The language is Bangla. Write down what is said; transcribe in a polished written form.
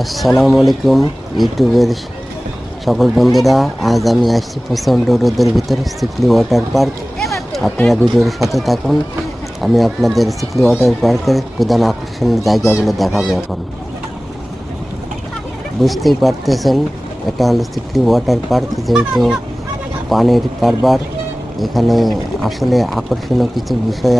আসসালামু আলাইকুম ইউটিউবের সকল বন্ধুরা। আজ আমি আসছি প্রচণ্ড রোদের ভিতরে সিকলি ওয়াটার পার্ক। আপনারা ভিডিওর সাথে থাকুন, আমি আপনাদের সিকলি ওয়াটার পার্কের প্রধান আকর্ষণের জায়গাগুলো দেখাবো। এখন বুঝতেই পারতেছেন এটা হলো সিকলি ওয়াটার পার্ক, যেহেতু পানির কারবার এখানে আসলে আকর্ষণীয় কিছু বিষয়